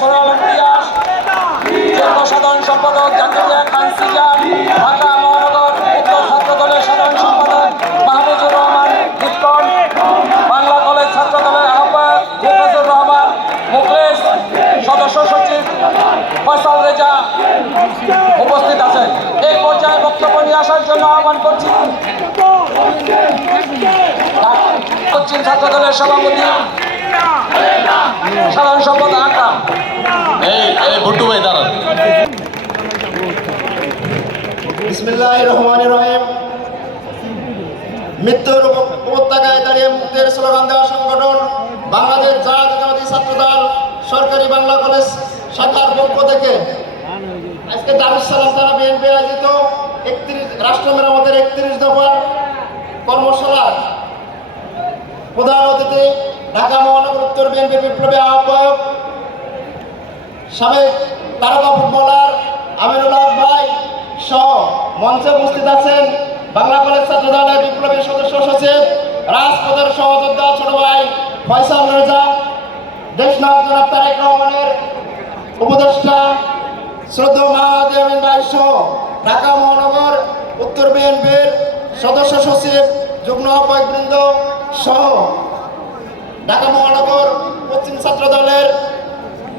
সাধারণ সম্পাদক জান্তুল্লাহ কান্সিয়া ঢাকা উত্তর ছাত্র সাধারণ সম্পাদক মাহমুদুর রহমান ভুটকন বাংলা কলেজ ছাত্র দলের আহ্বায়ক মুফাজুর রহমান সদস্য সচিব রেজা উপস্থিত আছেন এই পর্যায়ে বক্তব্য নিয়ে আসার জন্য আহ্বান করছি পশ্চিম ছাত্র দলের সভাপতি সাধারণ সম্পদ আকরাম ভুট্টু ভাই মৃত্যুর উপত্যকায় দাঁড়িয়ে দেওয়া সংগঠন বাংলাদেশ জাতীয়তাবাদী ছাত্রদল সরকারি বাংলা কলেজ শাখার পক্ষ থেকে আজকে দারুসালাম তারা বিএনপি আয়োজিত একত্রিশ রাষ্ট্র মেরামতের একত্রিশ দফার কর্মশালার প্রধান অতিথি ঢাকা মহানগর উত্তর বিএনপির বিপ্লবী আহ্বায়ক সাবেক তারকা ফুটবলার আমিরুল্লাহ ভাই সহ মঞ্চে উপস্থিত আছেন বাংলা কলেজ ছাত্র দলের বিপ্লবী সদস্য সচিব রাজপথের সহযোদ্ধা ছোট ভাই ফয়সাল রেজা দেশনাথ জনাব তারেক রহমানের উপদেষ্টা শ্রদ্ধ মহাদেবিন ভাই সহ ঢাকা মহানগর উত্তর বিএনপির সদস্য সচিব যুগ্ম আহ্বায়কবৃন্দ সহ ঢাকা মহানগর পশ্চিম ছাত্র দলের